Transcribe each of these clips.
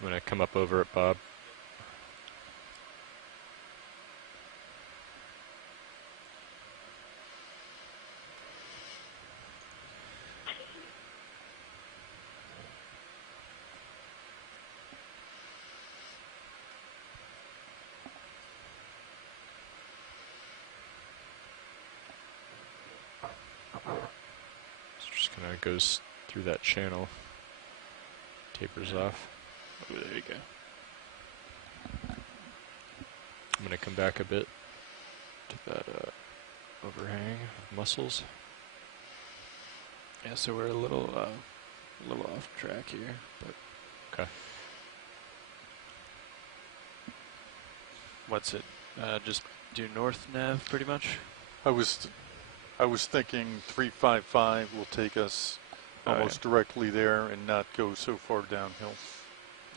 I'm going to come up over it, Bob. Just kind of goes through that channel, tapers off. Oh, there you go. I'm going to come back a bit to that overhang of mussels. Yeah, so we're a little off track here, but Okay. what's it? Just due north nav, pretty much. I was thinking 355 will take us almost directly there and not go so far downhill.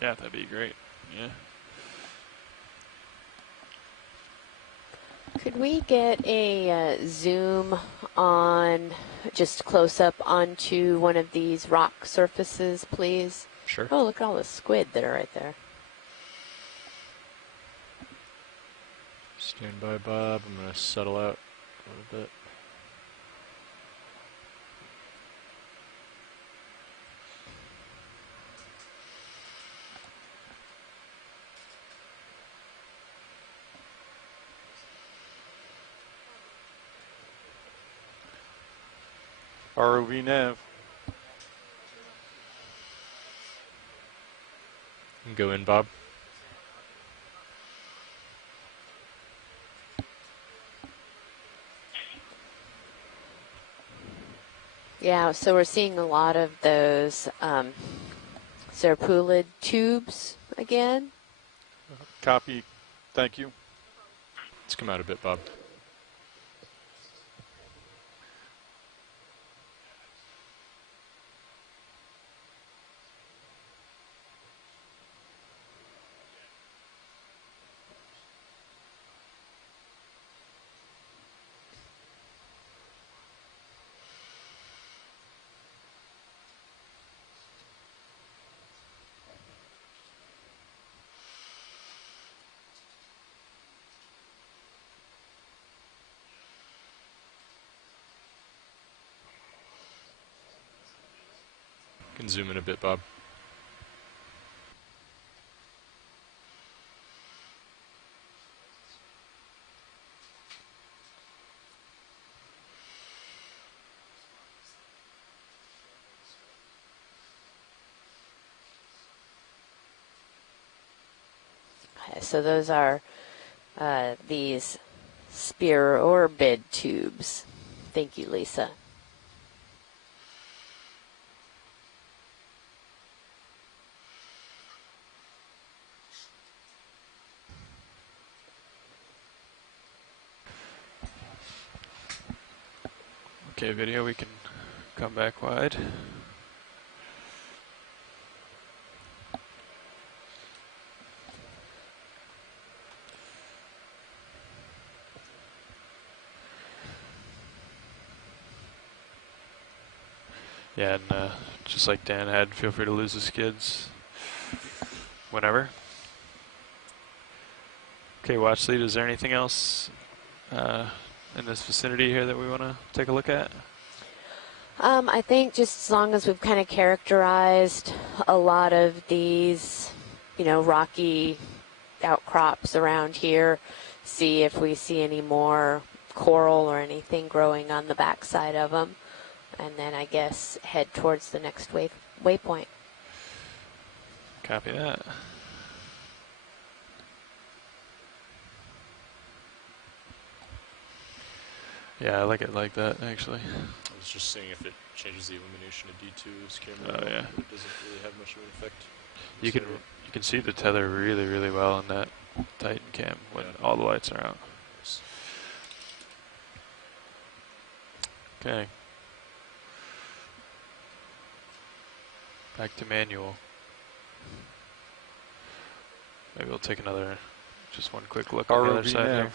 Yeah, that'd be great. Yeah. Could we get a zoom on, just close up onto one of these rock surfaces, please? Sure. Oh, look at all the squid that are right there. Stand by, Bob. I'm going to settle out a little bit. ROV nav. Go in, Bob. Yeah, so we're seeing a lot of those serpulid tubes again. Copy. Thank you. Let's come out a bit, Bob. Can zoom in a bit, Bob. Okay, so those are these spear or bid tubes. Thank you, Lisa. Okay, video, we can come back wide. Yeah, and just like Dan had, feel free to lose the skids whenever. Okay, watch lead, is there anything else in this vicinity here that we want to take a look at? I think just as long as we've kind of characterized a lot of these, you know, rocky outcrops around here, see if we see any more coral or anything growing on the backside of them, and then I guess head towards the next waypoint. Copy that. Yeah, I like it like that, actually. I was just seeing if it changes the illumination of D2's camera. Oh, yeah. It doesn't really have much of an effect. You can see the tether really, really well in that Titan cam when all the lights are out. Okay. Back to manual. Maybe we'll take just one quick look on the other ROV side nav. here.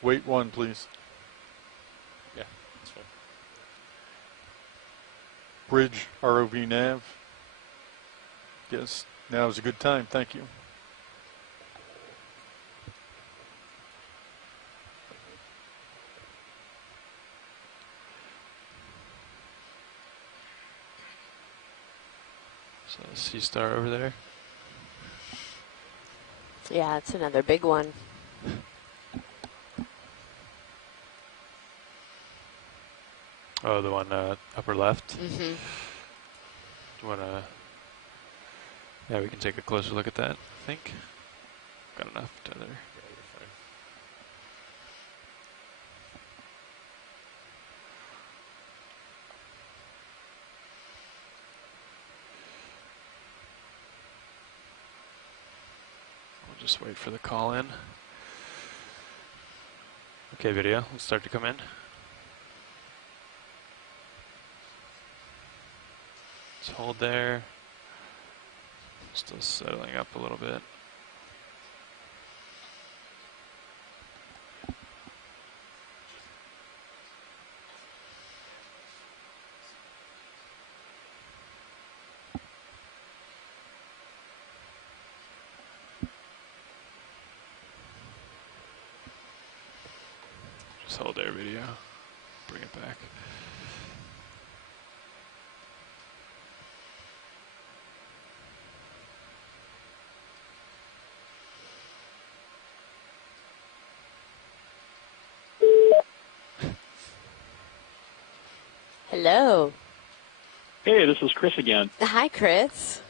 Wait one, please. Yeah, that's fine. Bridge ROV nav. Yes, now is a good time. Thank you. So sea star over there. Yeah, it's another big one. Oh, the one upper left. Mm-hmm. Do you want to? Yeah, we can take a closer look at that. I think got enough tether. We'll just wait for the call in. Okay, video. Let's start to come in. Let's hold there. Still settling up a little bit. Just hold there, video. Bring it back. Hello. Hey, this is Chris again. Hi, Chris.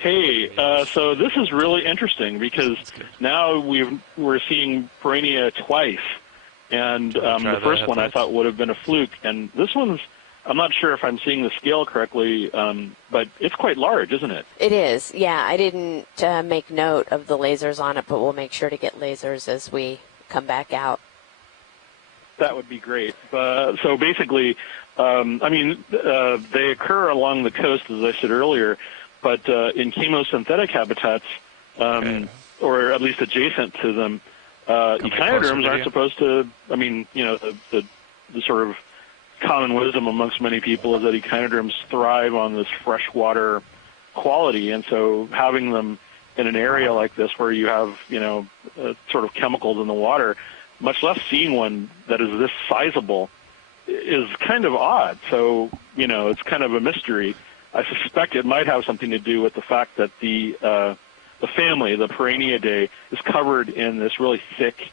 Hey, so this is really interesting because now we're seeing Perennia twice, and the first one I thought would have been a fluke, and this one's, I'm not sure if I'm seeing the scale correctly, but it's quite large, isn't it? It is. Yeah, I didn't make note of the lasers on it, but we'll make sure to get lasers as we come back out. That would be great. So basically, they occur along the coast, as I said earlier, but in chemosynthetic habitats, or at least adjacent to them, echinoderms aren't supposed to, the sort of common wisdom amongst many people is that echinoderms thrive on this freshwater quality, and so having them in an area like this where you have, sort of chemicals in the water, much less seeing one that is this sizable, is kind of odd. So, it's kind of a mystery. I suspect it might have something to do with the fact that the family, the Perenniidae, is covered in this really thick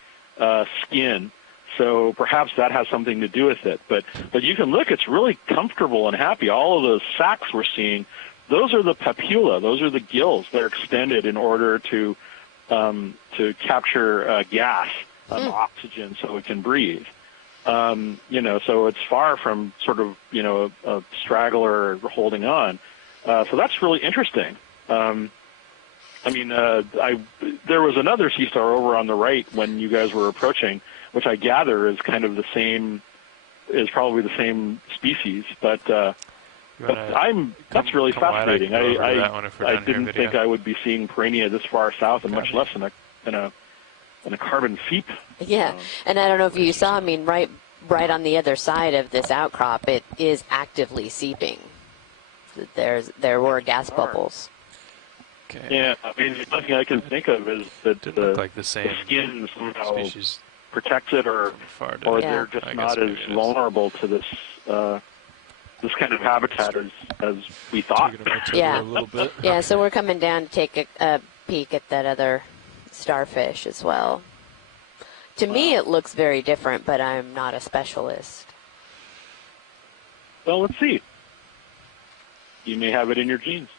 skin. So perhaps that has something to do with it. But you can look; it's really comfortable and happy. All of those sacs we're seeing, those are the papilla. Those are the gills. They're extended in order to capture gas, oxygen, so it can breathe. So it's far from sort of, a straggler holding on. So that's really interesting. There was another sea star over on the right when you guys were approaching, which I gather is kind of is probably the same species, but that's really fascinating. I didn't think I would be seeing Perennia this far south, and much less in a carbon seep. Yeah, and I don't know if you saw, right on the other side of this outcrop, it is actively seeping. There were gas bubbles. Okay. Yeah, nothing I can think of is that the skin somehow protects it, or they're just not as vulnerable to this kind of habitat as we thought. Yeah, a little bit. Yeah. So we're coming down to take a peek at that other starfish as well. To me, it looks very different, but I'm not a specialist. Well, let's see. You may have it in your genes.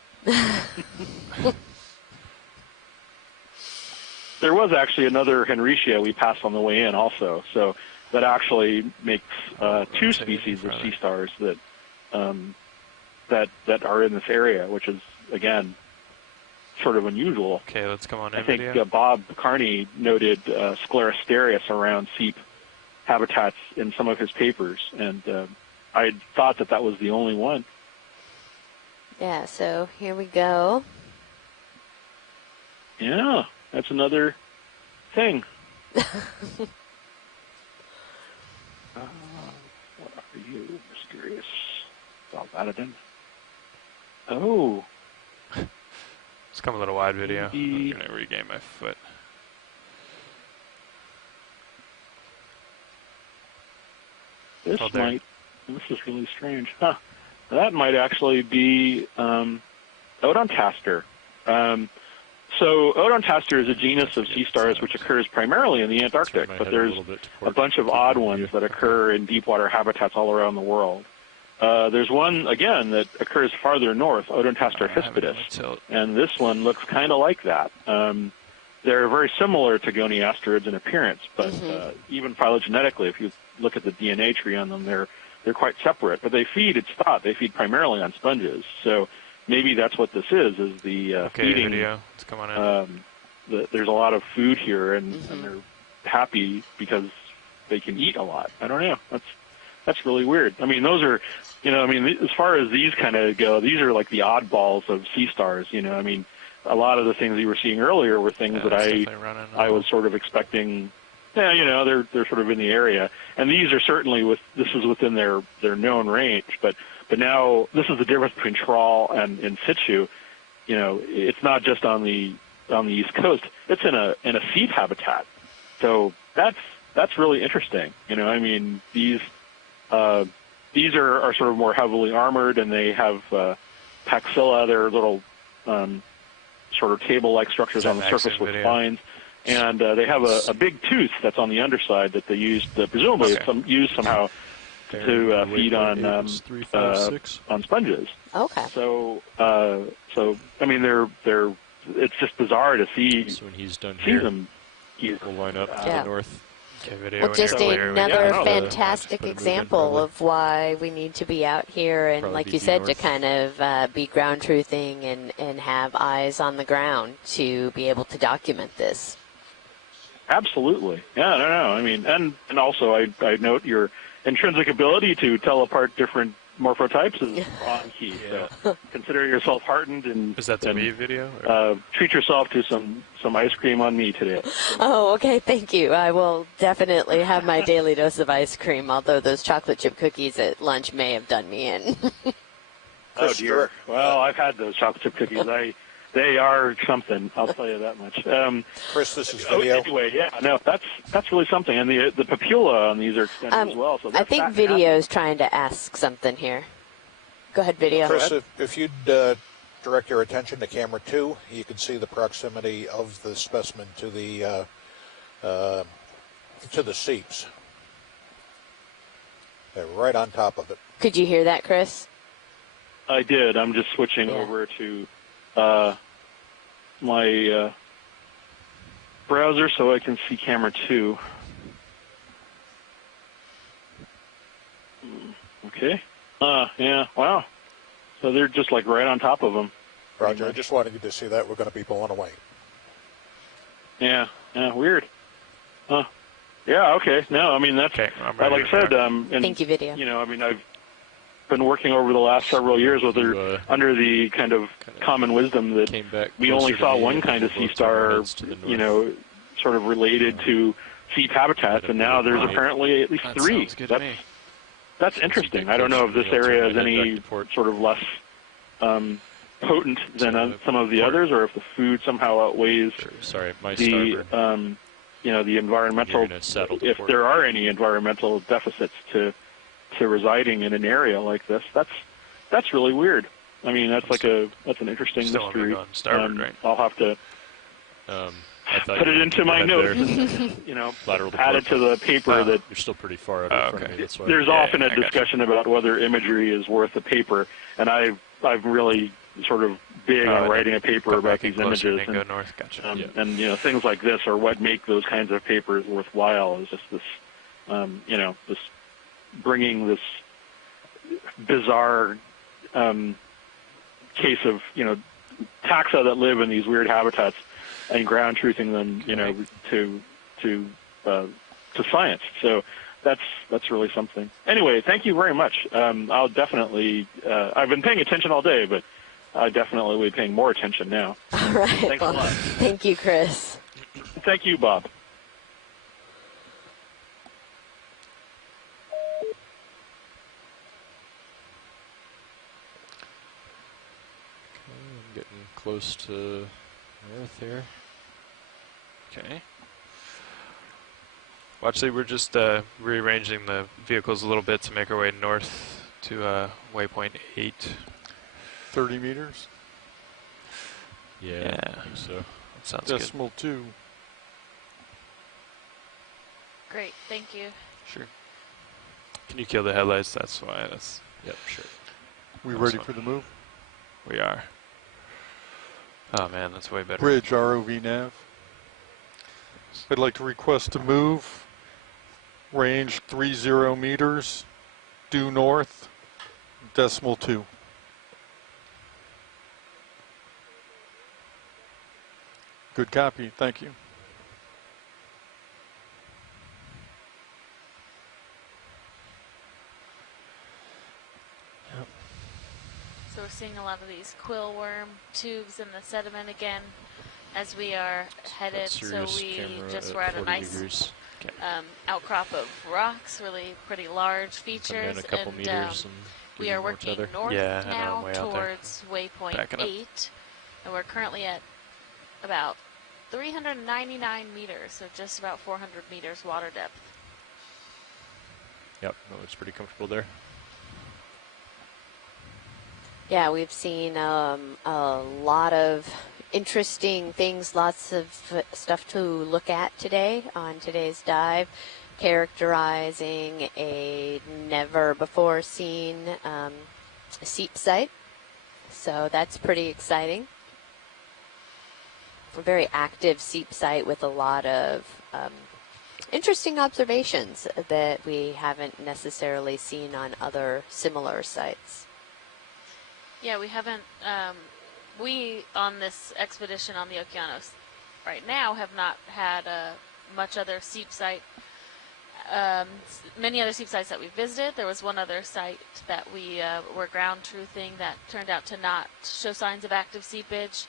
There was actually another Henricia we passed on the way in also, so that actually makes two species of sea stars that are in this area, which is, again, sort of unusual. Okay, let's come on in. I think Bob Carney noted sclerosterius around seep habitats in some of his papers, and I thought that was the only one. Yeah, so here we go. Yeah, that's another thing. What are you, mysterious dog added in. Oh. It's come a little wide video. Maybe. I'm going to regain my foot. This Oh, there. might. This is really strange. Huh. That might actually be Odontaster. So Odontaster is a genus of sea stars which occurs primarily in the Antarctic, but there's a bunch of odd ones that occur in deep water habitats all around the world. There's one, again, that occurs farther north, Odontaster hispidus, and this one looks kind of like that. They're very similar to goniasterids in appearance, but even phylogenetically, if you look at the DNA tree on them, they're quite separate. But they feed, it's thought, they feed primarily on sponges. So maybe that's what this is the feeding. Video. Let's come on in. There's a lot of food here, and they're happy because they can eat a lot. I don't know. That's really weird. I mean, those are, as far as these kind of go, these are like the oddballs of sea stars. I mean, a lot of the things you were seeing earlier were things that I was sort of expecting. Yeah, they're sort of in the area, and these are certainly this is within their known range. But now this is the difference between trawl and in situ. It's not just on the East Coast. It's in a seep habitat. So that's really interesting. I mean, these are sort of more heavily armored, and they have paxilla. They're little sort of table-like structures on the surface with spines. And they have a big tooth that's on the underside that they used, presumably used somehow to feed on sponges. Okay. So I mean, it's just bizarre to see. So when he's done here, them. We'll line up to the north. Well, just another fantastic example of why we need to be out here and, like you said, to kind of be ground truthing and have eyes on the ground to be able to document this. Absolutely. Yeah, no. I mean, and also I note your intrinsic ability to tell apart different morphotypes is on key. So consider yourself heartened and is that the me video? Treat yourself to some ice cream on me today. Oh, okay. Thank you. I will definitely have my daily dose of ice cream, although those chocolate chip cookies at lunch may have done me in. Oh, dear. Well, I've had those chocolate chip cookies. They are something, I'll tell you that much. Chris, this is video. Anyway, yeah, no, that's really something. And the papilla on these are extended as well. So I think video's trying to ask something here. Go ahead, video. Chris, if you'd direct your attention to camera 2, you can see the proximity of the specimen to the seeps. They're right on top of it. Could you hear that, Chris? I did. I'm just switching over to my browser so I can see camera 2. Okay. Yeah, wow. So they're just like right on top of them. Roger, I just wanted you to see that. We're going to be blown away. Yeah, weird. Yeah, okay. No, I mean, that's, like I said, thank you, video. I mean, I've been working over the last several years with under the kind of common wisdom that we only saw one kind of sea star, sort of related to seep habitats, and now there's apparently at least 3. That's interesting. I don't know if this area is any sort of less potent than some of the others, or if the food somehow outweighs the environmental, if there are any environmental deficits to residing in an area like this. That's really weird. I mean, that's an interesting mystery. I'll have to put it into my notes and, add it to the paper that you're still pretty far out. There's often a discussion about whether imagery is worth the paper, and I'm really sort of big on writing a paper about these images, and things like this are what make those kinds of papers worthwhile. Is just this, this bringing this bizarre case of taxa that live in these weird habitats and ground truthing them to science. So that's really something. Anyway, thank you very much. I'll definitely I've been paying attention all day, but I definitely will be paying more attention now. All right. Thanks a lot. Thank you, Chris. Thank you, Bob. close to Earth here. Okay. Well, actually, we're just rearranging the vehicles a little bit to make our way north to waypoint 8. 30 meters. Yeah, I think so. That sounds good. Decimal 2. Great, thank you. Sure. Can you kill the headlights? That's why. Yep, sure. We That's ready fine. for the move? We are. Oh man, that's way better. Bridge ROV nav. I'd like to request a move. Range 30 meters. Due north. Decimal 2. Good copy. Thank you. So we're seeing a lot of these quill worm tubes in the sediment again as we are headed. So we just were at a nice outcrop of rocks, really pretty large features. A couple and meters and we are working north now towards waypoint 8. And we're currently at about 399 meters, so just about 400 meters water depth. Yep, that looks pretty comfortable there. Yeah, we've seen a lot of interesting things, lots of stuff to look at today on today's dive, characterizing a never-before-seen seep site. So that's pretty exciting. A very active seep site with a lot of interesting observations that we haven't necessarily seen on other similar sites. Yeah, we haven't, we on this expedition on the Okeanos right now have not had much other seep site, many other seep sites that we visited. There was one other site that we were ground truthing that turned out to not show signs of active seepage.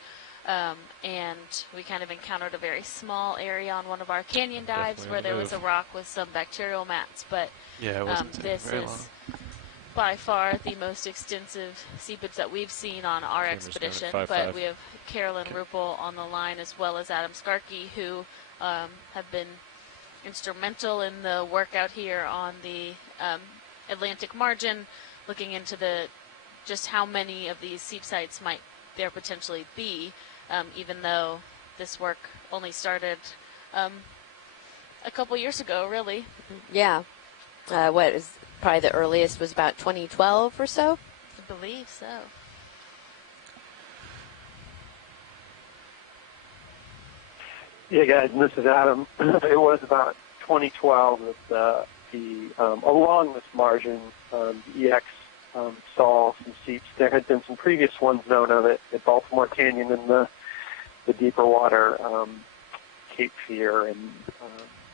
And we kind of encountered a very small area on one of our canyon dives where there was a rock with some bacterial mats, but yeah, it wasn't this very is long. By far the most extensive seepage that we've seen on our expedition. But we have Carolyn Ruppel on the line as well as Adam Skarke, who have been instrumental in the work out here on the Atlantic margin, looking into just how many of these seep sites might there potentially be, even though this work only started a couple years ago, really. Yeah. What is probably the earliest was about 2012 or so? I believe so. Yeah, guys, and this is Adam. It was about 2012 that along this margin, the EX saw some seeps. There had been some previous ones known of it at Baltimore Canyon in the deeper water, Cape Fear and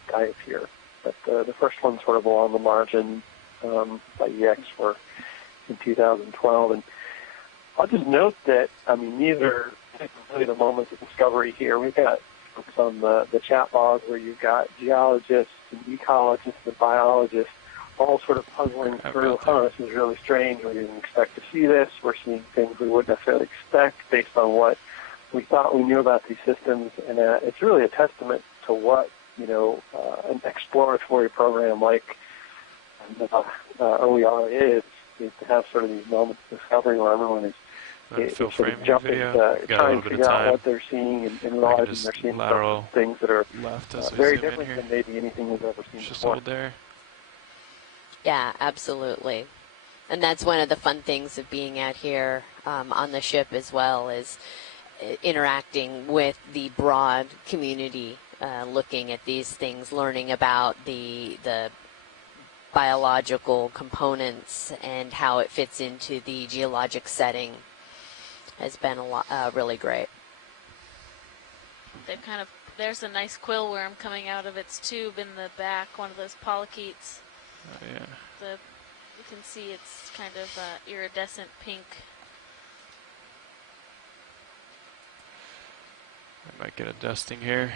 Gaia Fear. But the first ones sort of along the margin by EX were in 2012. And I'll just note that, I mean, these are really the moments of discovery here. We've got folks on the chat log where you've got geologists and ecologists and biologists all sort of puzzling through, this is really strange. We didn't expect to see this. We're seeing things we wouldn't necessarily expect based on what we thought we knew about these systems. And it's really a testament to what, an exploratory program like OER is to have sort of these moments of discovery where everyone is sort of jumping, trying to figure out what they're seeing and realizing they're seeing some things that are very different than maybe anything we've ever seen before. There. Yeah, absolutely. And that's one of the fun things of being out here on the ship as well, is interacting with the broad community, looking at these things, learning about the biological components and how it fits into the geologic setting has been really great. They've there's a nice quill worm coming out of its tube in the back, one of those polychaetes. Oh, yeah. You can see it's kind of iridescent pink. I might get a dusting here.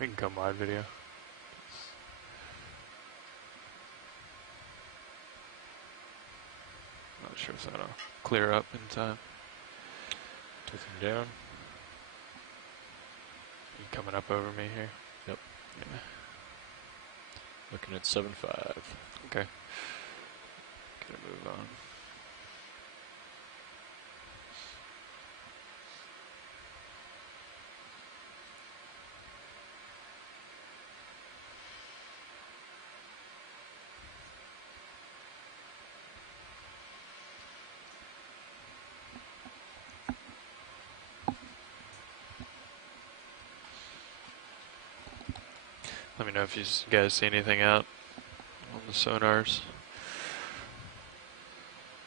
We can go wide video. Not sure if that'll clear up in time. Nothing down. You coming up over me here? Yep. Yeah. Looking at 7.5. Okay. Gonna move on. Let me know if you guys see anything out on the sonars.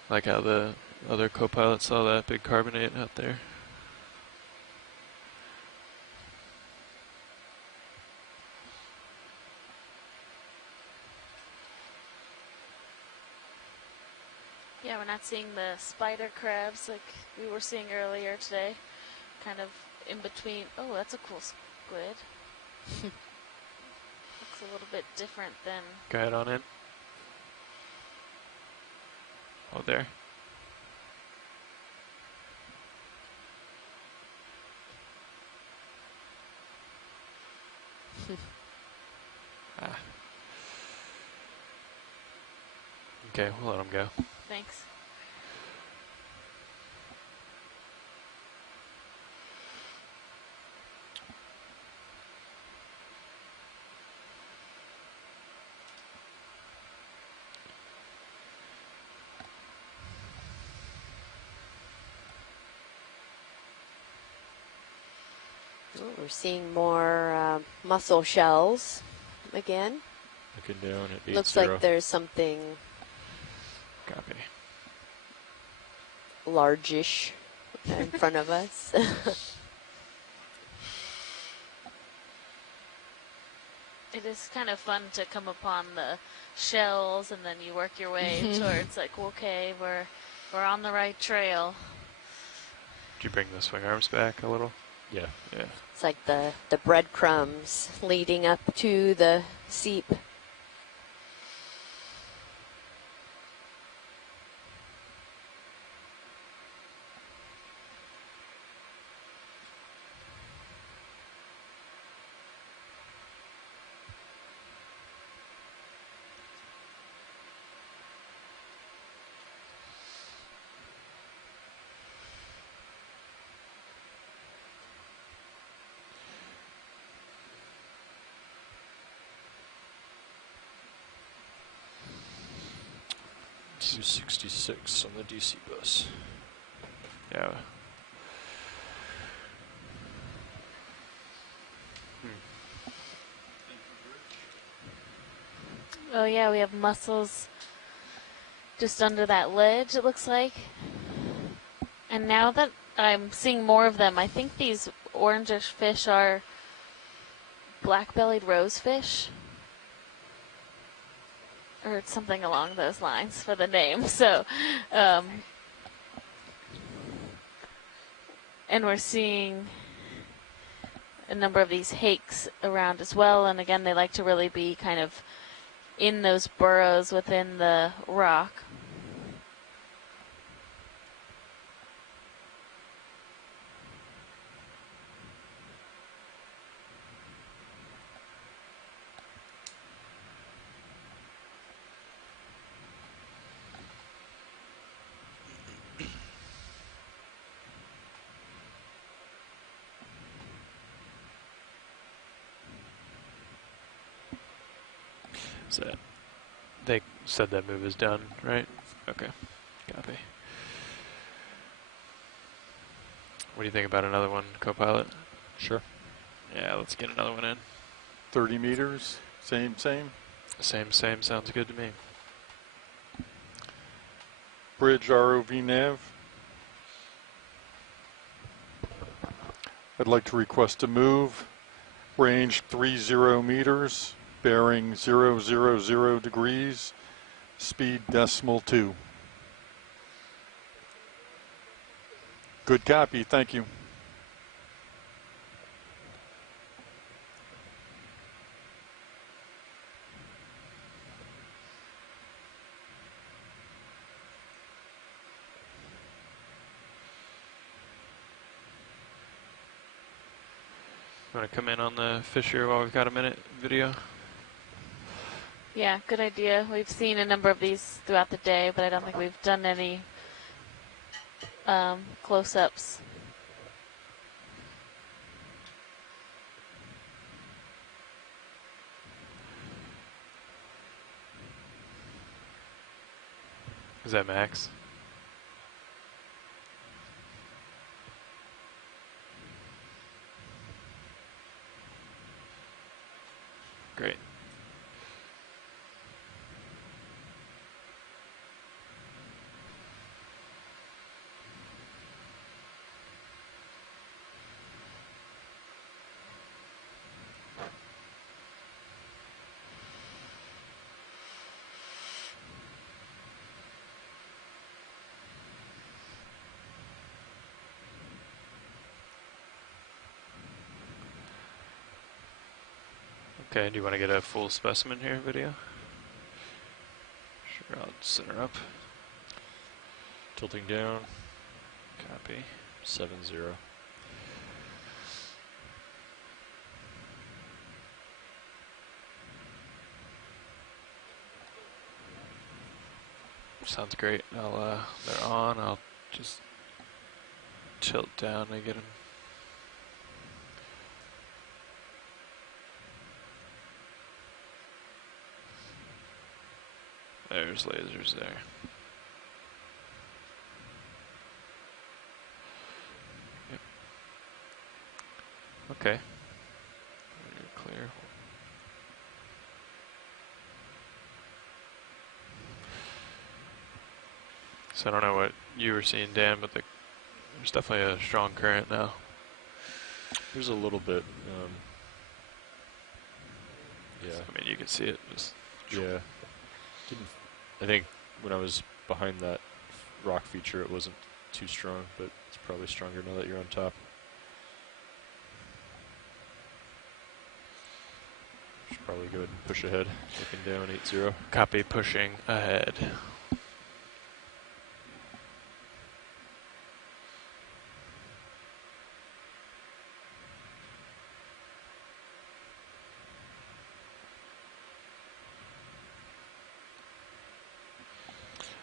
Like how the other co-pilot saw that big carbonate out there. Yeah, we're not seeing the spider crabs like we were seeing earlier today. Kind of in between. Oh, that's a cool squid. Looks a little bit different than... Go ahead on in. Oh, there. Ah. Okay, we'll let him go. Thanks. Oh, we're seeing more mussel shells again. Looking down at 8.0. Looks like there's something Copy. largish in front of us. It is kind of fun to come upon the shells and then you work your way towards like, okay, we're on the right trail. Did you bring the swing arms back a little? Yeah. Yeah. It's like the breadcrumbs leading up to the seep. .266 on the DC bus. Yeah. Oh yeah, we have mussels just under that ledge, it looks like. And now that I'm seeing more of them, I think these orangish fish are black-bellied rosefish. Or something along those lines for the name. So, and we're seeing a number of these hakes around as well. And again, they like to really be kind of in those burrows within the rock. Is that, they said that move is done, right? Okay, copy. What do you think about another one, co-pilot? Sure. Yeah, let's get another one in. 30 meters, same. Same, sounds good to me. Bridge ROV nav. I'd like to request a move, range 30 meters, bearing 000 degrees, speed .2. Good copy, thank you. Want to come in on the fissure while we've got a minute video? Yeah, good idea. We've seen a number of these throughout the day, but I don't think we've done any close-ups. Is that Max? Great. Okay, do you want to get a full specimen here video? Sure, I'll center up. Tilting down. Copy. 7-0. Sounds great. They're on. I'll just tilt down to get them. There's lasers there. Yep. Okay. You're clear. So I don't know what you were seeing, Dan, but there's definitely a strong current now. There's a little bit. Yeah. I mean, you can see it. Just yeah. I think when I was behind that rock feature, it wasn't too strong, but it's probably stronger now that you're on top. Should probably go ahead and push ahead, looking down 8-0. Copy, pushing ahead.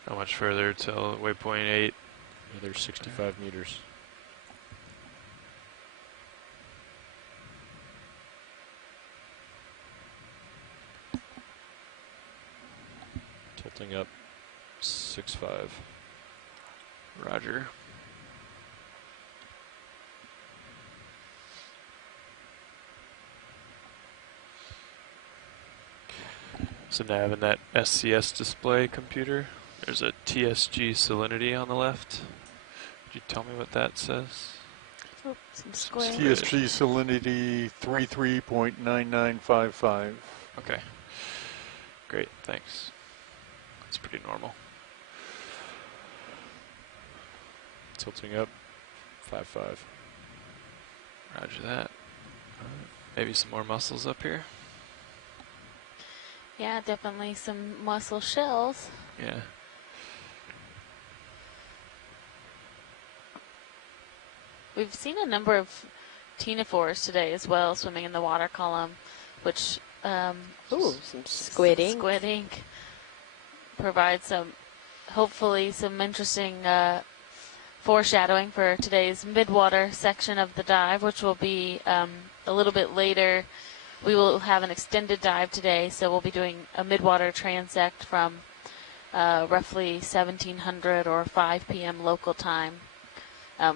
How much further till waypoint 8? There's 65 meters. Tilting up 6-5. Roger. So nav in that SCS display computer, there's a TSG salinity on the left. Could you tell me what that says? Oh, some square. TSG salinity 33.9955. Okay. Great, thanks. That's pretty normal. Tilting up 5-5. Roger that. Maybe some more mussels up here. Yeah, definitely some mussel shells. Yeah. We've seen a number of ctenophores today as well, swimming in the water column, which ooh, some squid ink. Squid ink provides some, hopefully, some interesting foreshadowing for today's midwater section of the dive, which will be a little bit later. We will have an extended dive today, so we'll be doing a midwater transect from roughly 1700 or 5 p.m. local time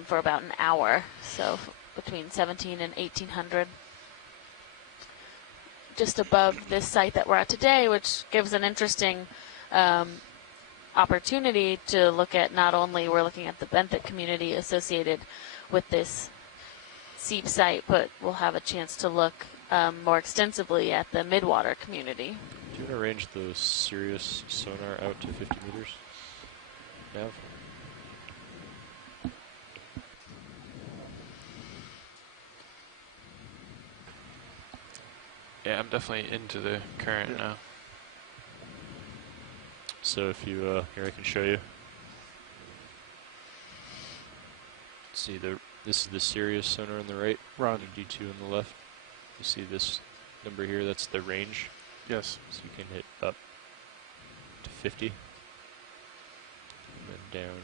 for about an hour, so between 17 and 1800. Just above this site that we're at today, which gives an interesting opportunity to look at, not only we're looking at the benthic community associated with this seep site, but we'll have a chance to look more extensively at the midwater community. Do you want to range the Sirius sonar out to 50 meters? Nav? Yeah, I'm definitely into the current now. So if you, here I can show you. See, this is the Sirius sonar on the right, Roger. and D2 on the left. You see this number here? That's the range. Yes. So you can hit up to 50. And then down.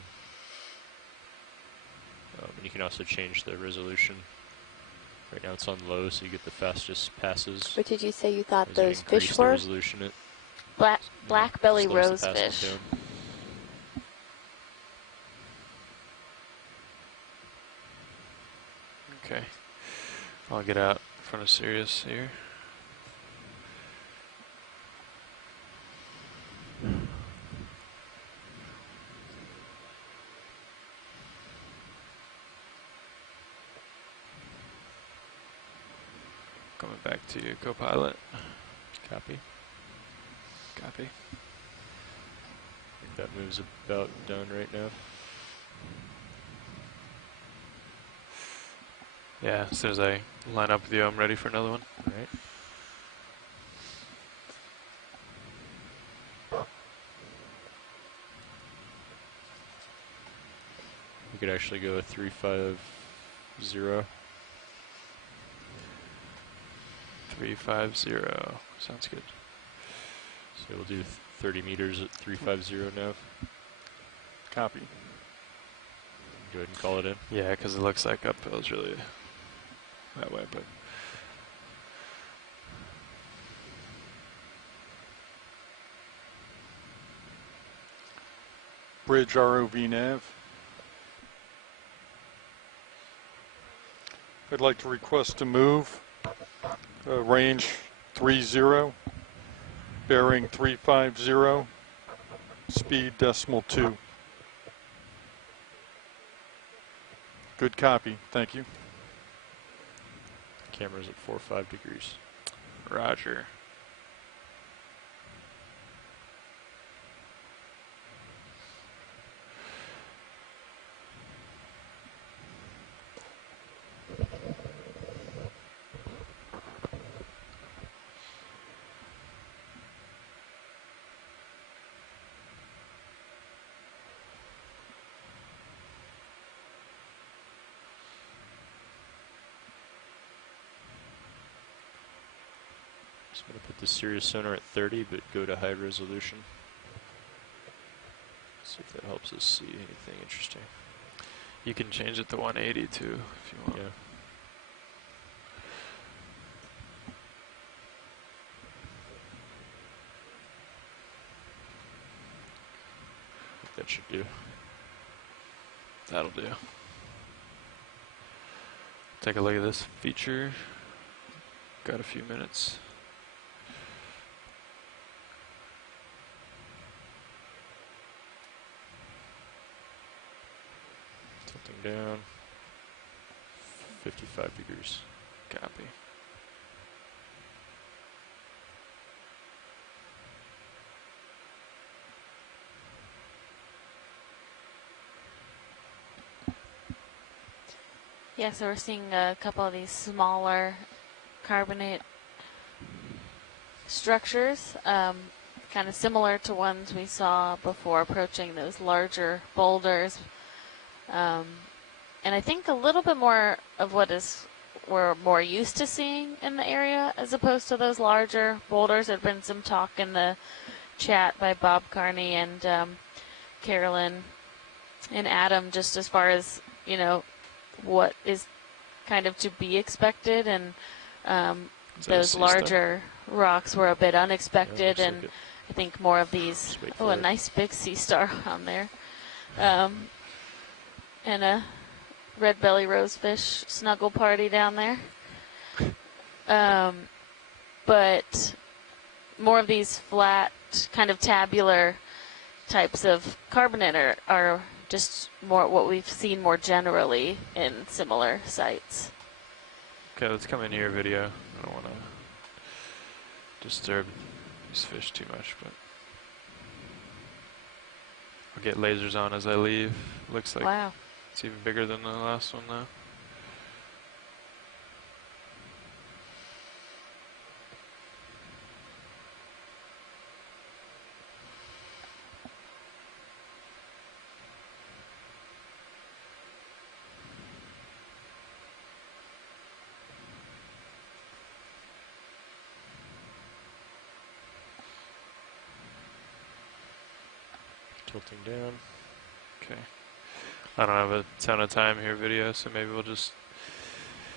And you can also change the resolution. Right now it's on low, so you get the fastest passes. What did you say you thought As those you increase fish the were? resolution, it Black belly slows the passes rosefish. down. Okay. I'll get out in front of Sirius here. Coming back to you, co-pilot. Copy. Copy. I think that move's about done right now. Yeah, as soon as I line up with you, I'm ready for another one. All right. We could actually go with 350. 350. Sounds good. So we'll do 30 meters at 350 nav. Copy. Go ahead and call it in. Yeah, because it looks like uphill is really that way, but Bridge ROV nav. I'd like to request a move. Range 30, bearing 350, speed .2. Good copy, thank you. Camera's at 45 degrees. Roger. Just going to put the Sirius sonar at 30, but go to high resolution. See if that helps us see anything interesting. You can change it to 180 too, if you want. Yeah. I think that should do. That'll do. Take a look at this feature. Got a few minutes. Tilting down. 55 degrees. Copy. Yeah, so we're seeing a couple of these smaller carbonate structures, kind of similar to ones we saw before approaching those larger boulders. And I think a little bit more of what we're more used to seeing in the area as opposed to those larger boulders. There'd been some talk in the chat by Bob Carney and Carolyn and Adam just as far as, you know, what is kind of to be expected, and those larger rocks were a bit unexpected, Yeah, and I think more of these, oh, a nice big sea star on there, and a red belly rosefish snuggle party down there. But more of these flat, kind of tabular types of carbonate are just more what we've seen more generally in similar sites. Okay, let's come into your video. I don't want to disturb these fish too much, but I'll get lasers on as I leave. Looks like Wow. it's even bigger than the last one though. Tilting down. Okay. I don't have a ton of time here, video, so maybe we'll just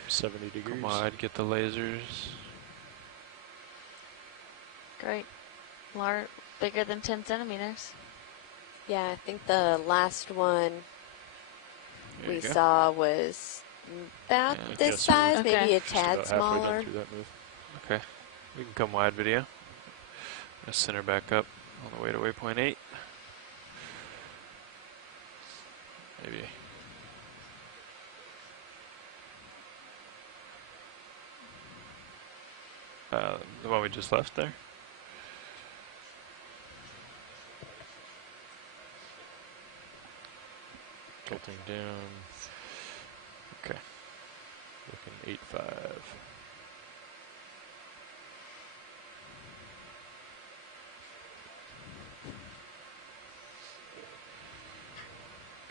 70 degrees. Come wide, get the lasers. Great. Bigger than 10 centimeters. Yeah, I think the last one There we you go. saw was about Yeah, this yes, size, okay. maybe a Just tad about halfway smaller. done through that move. Okay. We can come wide, video. Let's center back up on the way to waypoint 8. Maybe. The one we just left there. Tilting down. Okay. Looking 8.5.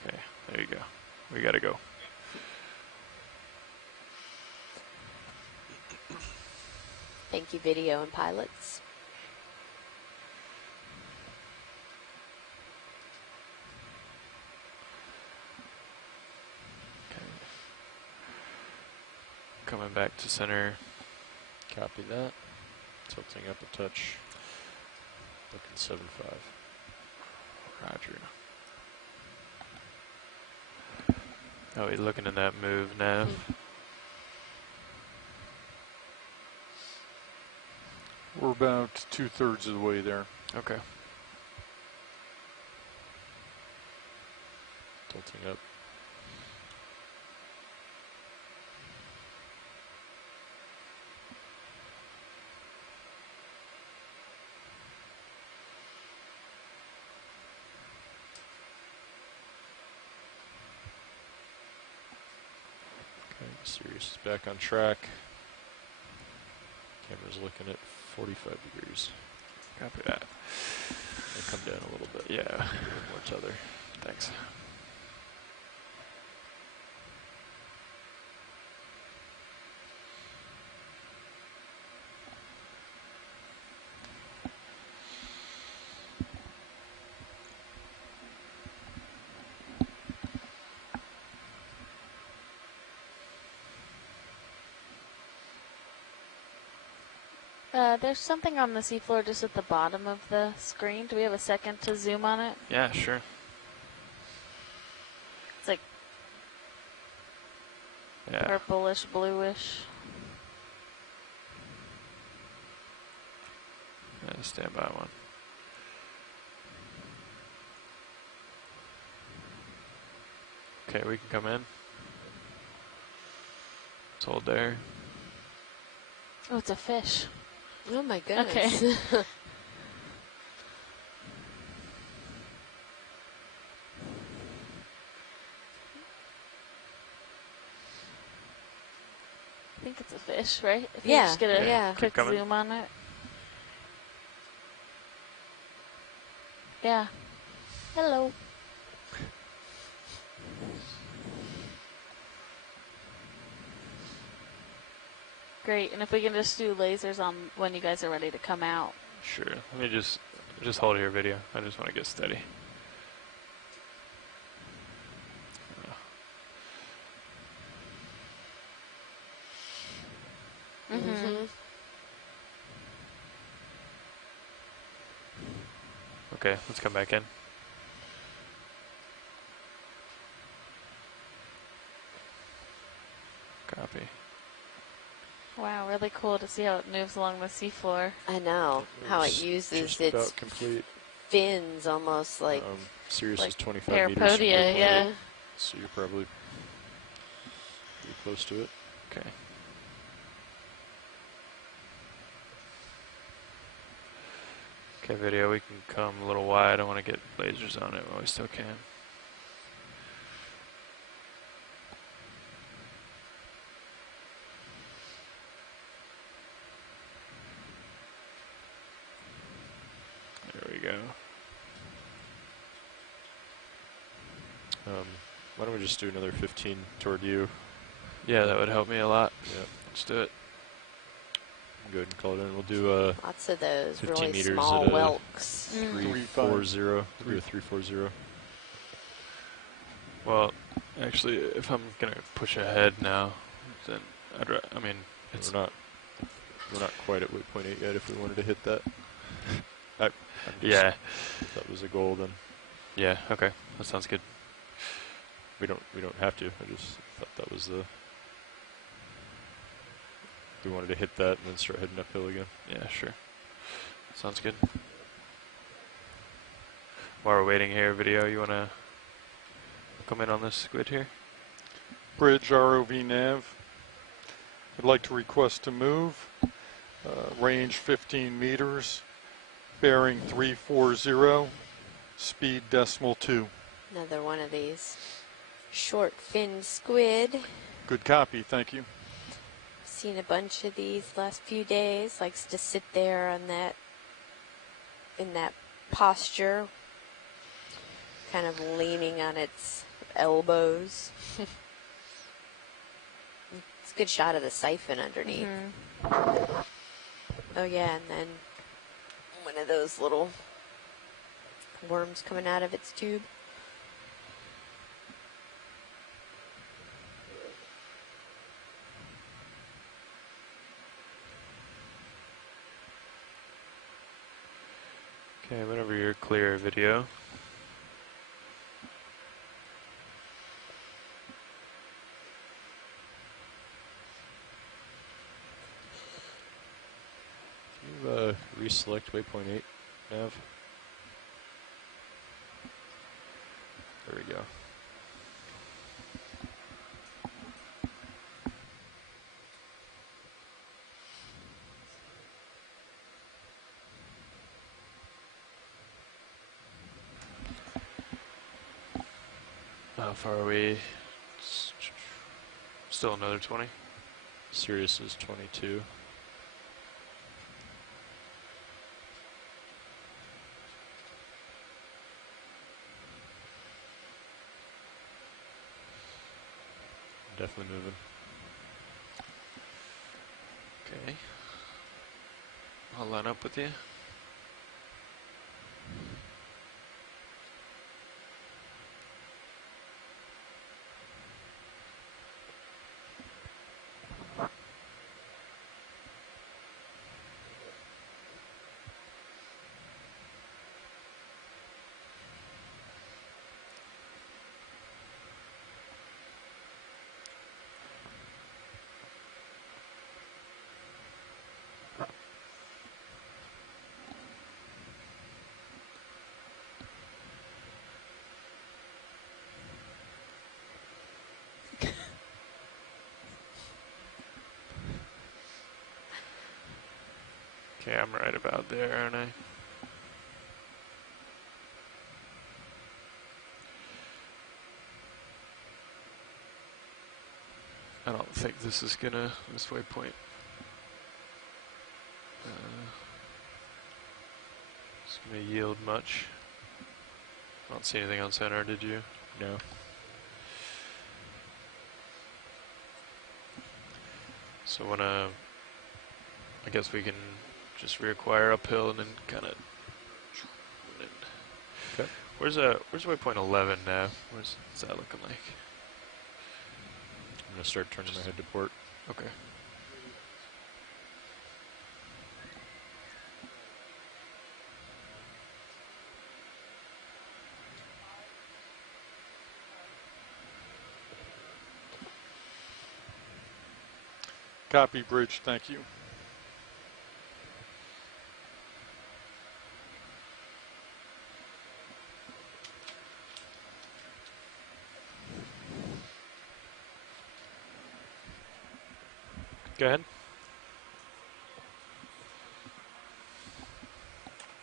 Okay, there you go. We gotta go. Thank you, video and pilots. Okay. Coming back to center. Copy that. Tilting up a touch. Looking 7.5. Roger. Oh, he's looking in that move, Nav. We're about 2/3 of the way there. Okay. Tilting up. Okay, Sirius is back on track. Camera's looking at 45 degrees. Copy that. I'll come down a little bit. Yeah. A little more tether. Thanks. There's something on the seafloor just at the bottom of the screen. Do we have a second to zoom on it? Yeah, sure. It's like Yeah. purplish, bluish. Yeah, stand by one. Okay, we can come in. Let's hold there. Oh, it's a fish. Oh my goodness. Okay. I think it's a fish, right? If you Yeah, just get a yeah. quick Keep coming. zoom on it. Yeah. Hello. Great, and if we can just do lasers on when you guys are ready to come out. Sure. Let me just hold here, video. I just want to get steady. Mm-hmm. Okay, let's come back in. Copy. Wow, really cool to see how it moves along the seafloor. I know how it It's uses just its about complete. fins almost like Sirius like is 25 meters from Parapodia, waypoint yeah. 8, so you're probably pretty close to it. Okay. Okay, video, we can come a little wide. I want to get lasers on it while we still can. There we go. Why don't we just do another 15 toward you? Yeah, that would help me a lot. Yep. Let's do it. Go ahead and call it in. We'll do lots of those 15 really meters small at whelks. 340. We'll do a 340. Well, actually, if I'm gonna push ahead now, then I mean, it's we're not quite at waypoint 8 yet. If we wanted to hit that, yeah, if that was a goal, then yeah, okay, that sounds good. we don't have to. I just thought that was the. We wanted to hit that and then start heading uphill again. Yeah, sure. Sounds good. While we're waiting here, video, you wanna come in on this squid here? Bridge ROV nav. I'd like to request to move. Range 15 meters. Bearing 340. Speed .2. Another one of these short-finned squid. Good copy, thank you. Seen a bunch of these last few days. Likes to sit there on that, in that posture, kind of leaning on its elbows. It's a good shot of the siphon underneath. Oh yeah, and then one of those little worms coming out of its tube. Okay, whenever you're clear, video. Can you reselect waypoint 8, Nav? There we go. How far are we? Still another 20? Sirius is 22. Definitely moving. Okay. I'll line up with you. Okay, I'm right about there, aren't I? I don't think this is gonna, this waypoint. It's gonna yield much. I don't see anything on center, did you? No. So I guess we can just reacquire uphill and then kind of. Okay. Where's waypoint 11 now? What's that looking like? I'm gonna start turning my head to port. Okay. Copy, bridge, thank you. Go ahead.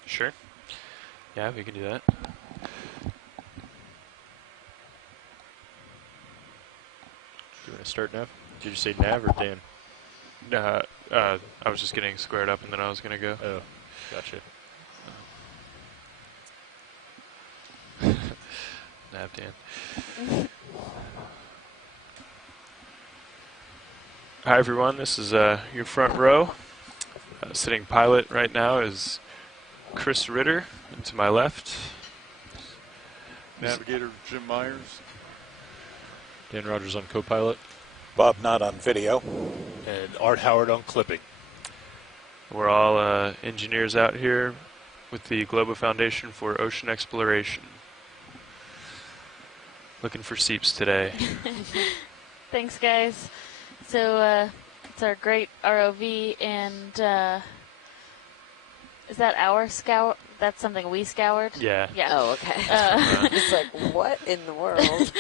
Sure. Yeah, we can do that. Do you want to start Nav? Did you say Nav or Dan? I was just getting squared up and then I was gonna go. Oh, gotcha. Nav Dan. Hi everyone, this is your front row Sitting pilot right now is Chris Ritter, and to my left. Navigator Jim Myers. Dan Rogers on co-pilot. Bob Knott on video. And Art Howard on clipping. We're all engineers out here with the Global Foundation for Ocean Exploration. Looking for seeps today. Thanks, guys. So it's our great ROV, and is that our scour? That's something we scoured? Yeah. Yeah. Oh, okay. It's like, what in the world?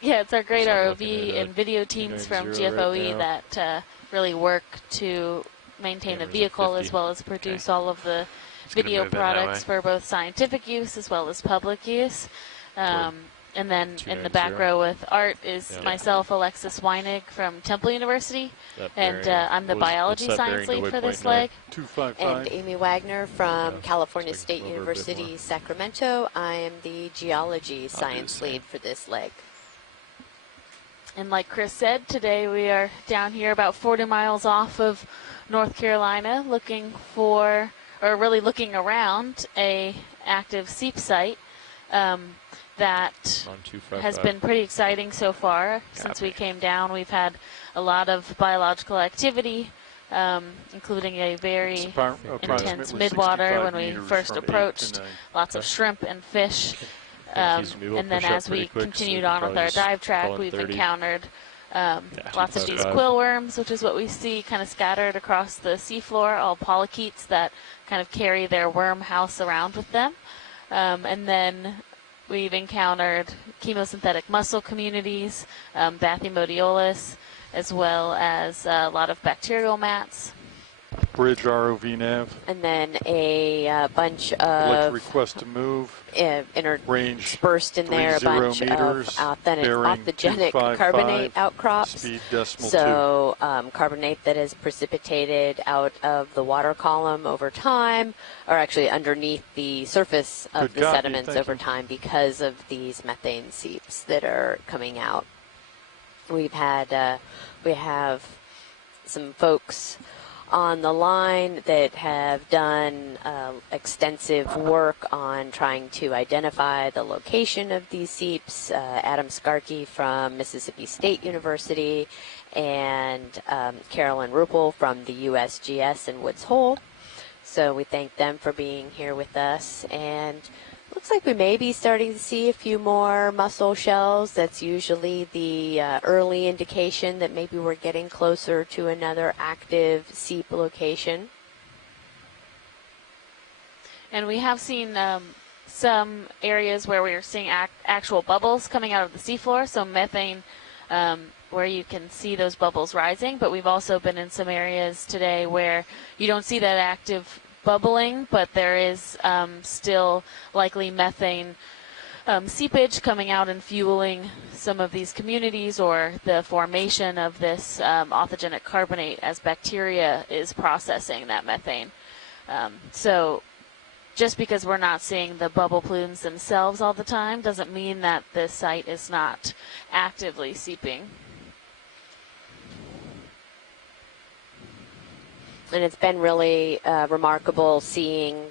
Yeah, it's our great So I'm ROV looking at and video teams from 290 GFOE right that really work to maintain the Camera's at vehicle 50. as well as produce all of the It's gonna video move in that products way. for both scientific use as well as public use. And then in the back 290. row with Art is Yeah. myself, Alexis Weinig from Temple University, That and bearing- I'm the what's biology that science bearing lead to for this waypoint now? leg. 255. And Amy Wagner from Yeah, California so I can State go over a bit University, more. Sacramento. I am the geology the science same. lead for this leg. And like Chris said, today we are down here about 40 miles off of North Carolina looking for, or really looking around, a active seep site that On 255. has been pretty exciting so far. Since we Copy. came down, we've had a lot of biological activity, including a very intense midwater when we first approached, lots of shrimp and fish. He's gonna be able to And then push up as pretty we quick, so continued we on can with our probably just dive track, call it we've 30. encountered lots of these 255. quill worms, which is what we see kind of scattered across the seafloor, all polychaetes that kind of carry their worm house around with them. And then we've encountered chemosynthetic mussel communities, Bathymodiolus, as well as a lot of bacterial mats. Bridge ROV nav. And then a bunch I'd like to of request to move. Range interspersed in there a 30 bunch meters, of bearing authigenic 255, carbonate outcrops. Speed decimal So carbonate that is precipitated out of the water column over time, or actually underneath the surface of Good the copy, sediments thank over you. time because of these methane seeps that are coming out. We have some folks on the line that have done extensive work on trying to identify the location of these seeps. Adam Skarke from Mississippi State University and Carolyn Ruppel from the USGS in Woods Hole. So we thank them for being here with us. And looks like we may be starting to see a few more mussel shells. That's usually the early indication that maybe we're getting closer to another active seep location. And we have seen some areas where we are seeing actual bubbles coming out of the seafloor, so methane, where you can see those bubbles rising. But we've also been in some areas today where you don't see that active bubbling, but there is still likely methane seepage coming out and fueling some of these communities, or the formation of this authigenic carbonate as bacteria is processing that methane. So just because we're not seeing the bubble plumes themselves all the time doesn't mean that this site is not actively seeping. And it's been really remarkable seeing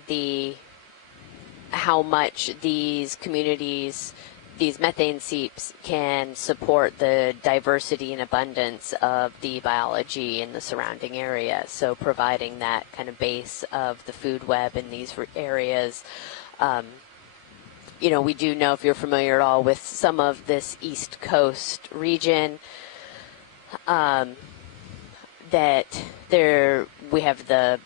how much these communities, these methane seeps, can support the diversity and abundance of the biology in the surrounding area. So providing that kind of base of the food web in these areas. We do know, if you're familiar at all with some of this East Coast region, that we have the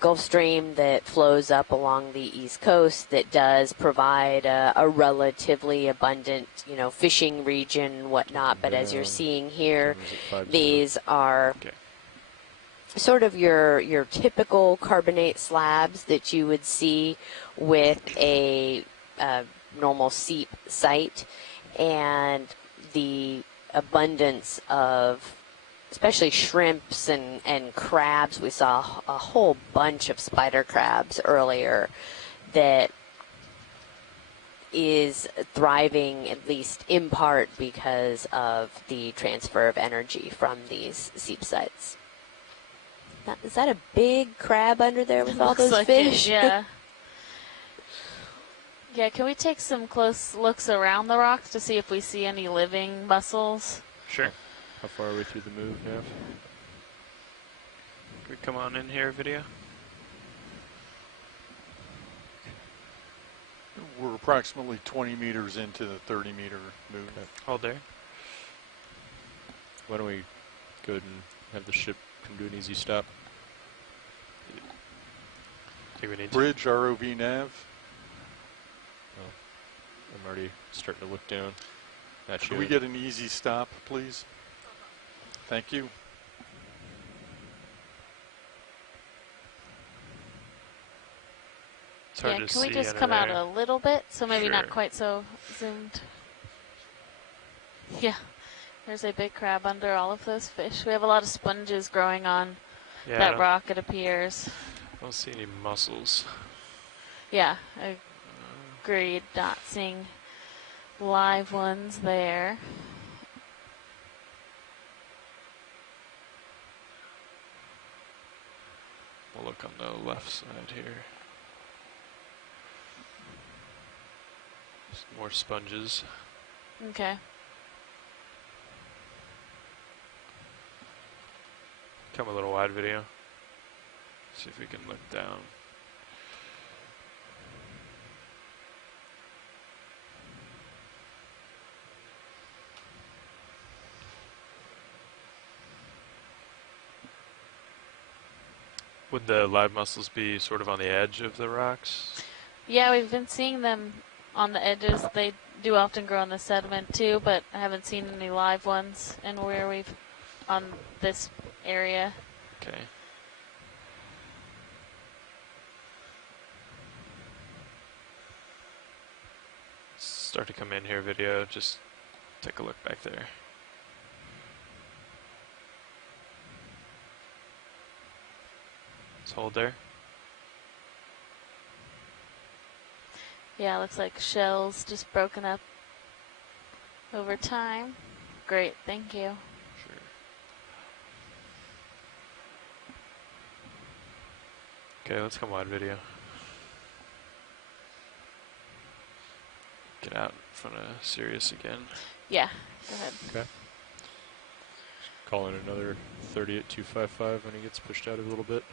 Gulf Stream that flows up along the East Coast that does provide a relatively abundant, fishing region, whatnot. But as you're seeing here, these are sort of your typical carbonate slabs that you would see with a normal seep site, and the abundance of especially shrimps and crabs. We saw a whole bunch of spider crabs earlier that is thriving, at least in part, because of the transfer of energy from these seep sites. Is that a big crab under there with all those like fish? It, yeah. Yeah, can we take some close looks around the rocks to see if we see any living mussels? Sure. How far are we through the move now? Can we come on in here, video? We're approximately 20 meters into the 30-meter move. Okay. Hold there. Why don't we go ahead and have the ship come do an easy stop? I think we need Bridge, ROV nav. Oh, I'm already starting to look down at you. Can we get an easy stop, please? Thank you. It's hard Yeah, to can we see just under come out there. a little bit? So maybe not Sure. quite so zoomed. Yeah, there's a big crab under all of those fish. We have a lot of sponges growing on Yeah, I that don't- rock, it appears. I don't see any mussels. Yeah, agreed. Not seeing live ones there. We'll look on the left side here. Just more sponges. Okay. Come a little wide, video. See if we can look down. Would the live mussels be sort of on the edge of the rocks? Yeah, we've been seeing them on the edges. They do often grow in the sediment too, but I haven't seen any live ones in where we've on this area. Okay. Start to come in here, video. Just take a look back there. Let's hold there. Yeah, looks like shells just broken up over time. Great, thank you. Sure. Okay, let's come wide, video. Get out in front of Sirius again. Yeah, go ahead. Okay. Call in another 30 at 255 when he gets pushed out a little bit.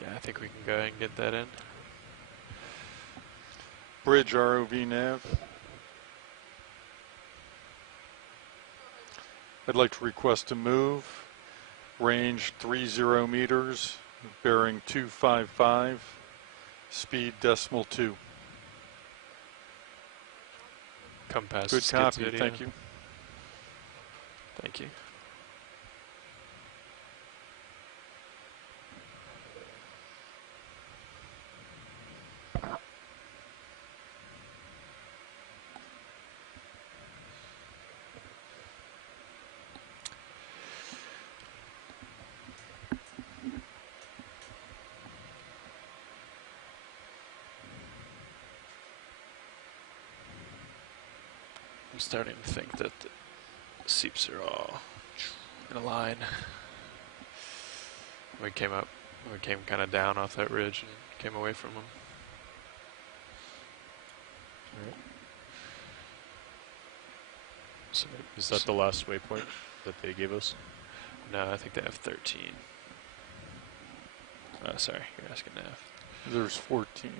Yeah, I think we can go ahead and get that in. Bridge, ROV nav. I'd like to request a move. Range 30 meters, bearing 255, speed .2. Come past Good Skids copy, video. thank you. Thank you. I'm starting to think that the seeps are all in a line. We came kind of down off that ridge and came away from them. Alright. So Is that the last waypoint that they gave us? No, I think they have 13. Sorry, you're asking Nav. There's 14.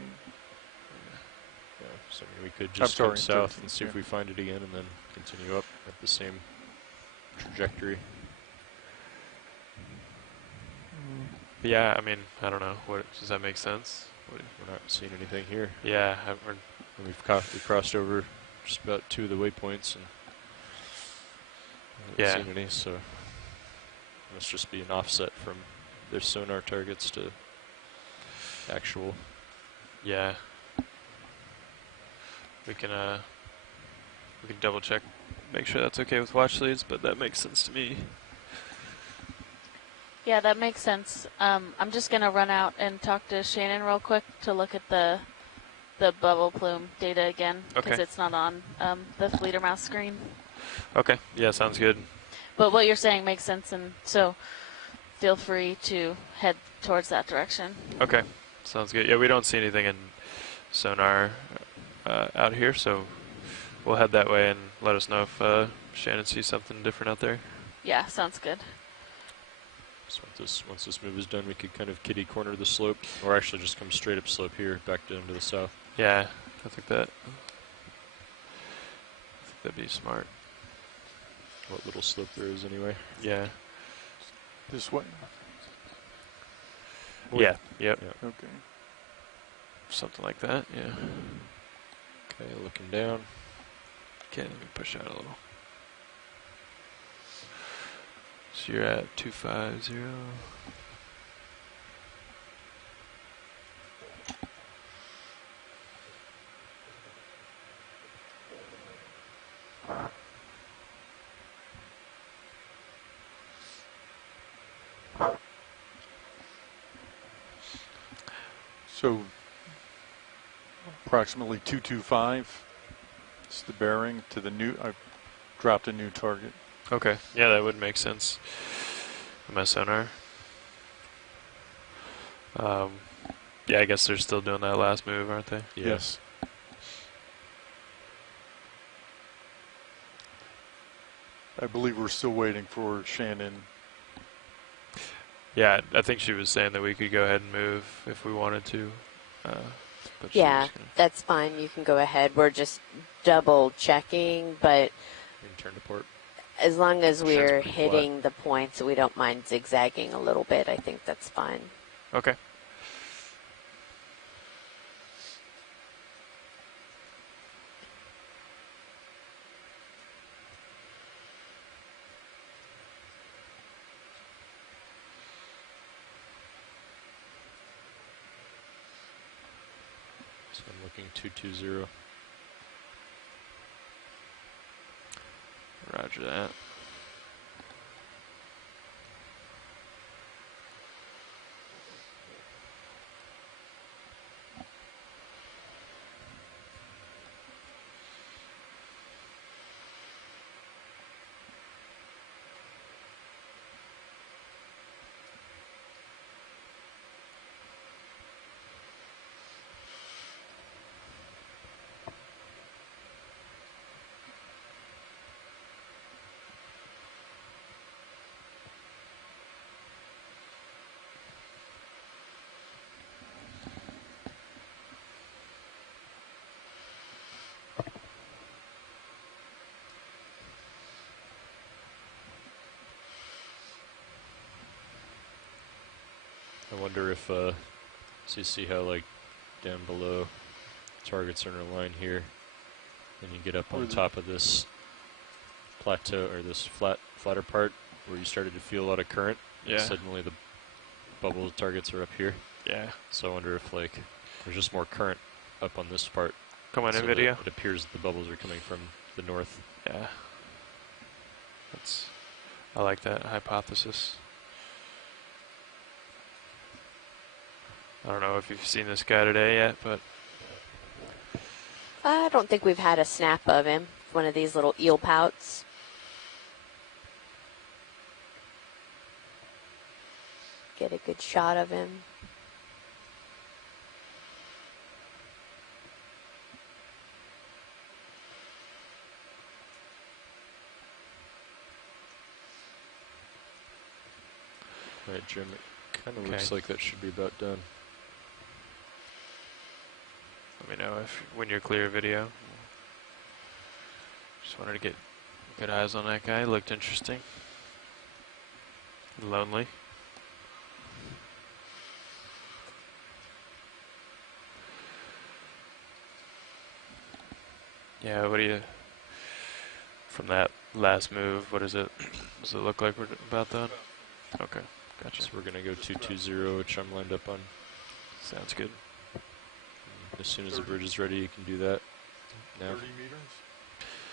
Yeah, so we could just sorry, come south 13, and see if yeah. we find it again and then continue up at the same trajectory. But yeah, I mean, I don't know. What does that make sense? We're not seeing anything here. Yeah, And we crossed over just about 2 of the waypoints and Yeah. haven't seen any, so it must just be an offset from their sonar targets to actual. yeah. We can double check, make sure that's okay with watch leads, but that makes sense to me. Yeah, that makes sense. I'm just going to run out and talk to Shannon real quick to look at the bubble plume data again, because it's not on the Fleeter mouse screen. Okay, yeah, sounds good. But what you're saying makes sense, and so feel free to head towards that direction. Okay, sounds good. Yeah, we don't see anything in sonar out here, so we'll head that way and let us know if Shannon sees something different out there. Yeah, sounds good. So once this move is done, we could kind of kitty corner the slope, or actually just come straight up slope here, back down to the south. Yeah, I think that'd be smart. What little slope there is anyway. Yeah. This way? Yeah, yep. Okay. Something like that, yeah. Okay, looking down. Okay, let me push out a little. So you're at 250. So approximately 225 is the bearing to the new. I've dropped a new target. Okay, yeah, that would make sense. My sonar. Yeah, I guess they're still doing that last move, aren't they? Yeah. Yes. I believe we're still waiting for Shannon. Yeah, I think she was saying that we could go ahead and move if we wanted to. But Yeah, that's fine. You can go ahead. We're just double checking, but We can turn to port. as long as we're pretty hitting the points, we don't mind zigzagging a little bit. I think that's fine. Okay. So I'm looking 220. Roger that. I wonder if, so you see how like down below targets are in a line here, and you get up on top of this plateau, or this flatter part where you started to feel a lot of current. Yeah. And suddenly the bubble targets are up here. Yeah. So I wonder if like there's just more current up on this part. Come on so in video. It appears that the bubbles are coming from the north. Yeah. I like that hypothesis. I don't know if you've seen this guy today yet, but I don't think we've had a snap of him. One of these little eel pouts. Get a good shot of him. All right, Jim, it kind of looks like that should be about done. let me know when you're clear video. Just wanted to get good eyes on that guy. Looked interesting. Lonely. Yeah, what do you, from that last move, what is it? Does it look like we're about done? Okay, gotcha. So we're going to go 220, which I'm lined up on. Sounds good. As soon as the bridge is ready, you can do that now. 30 meters?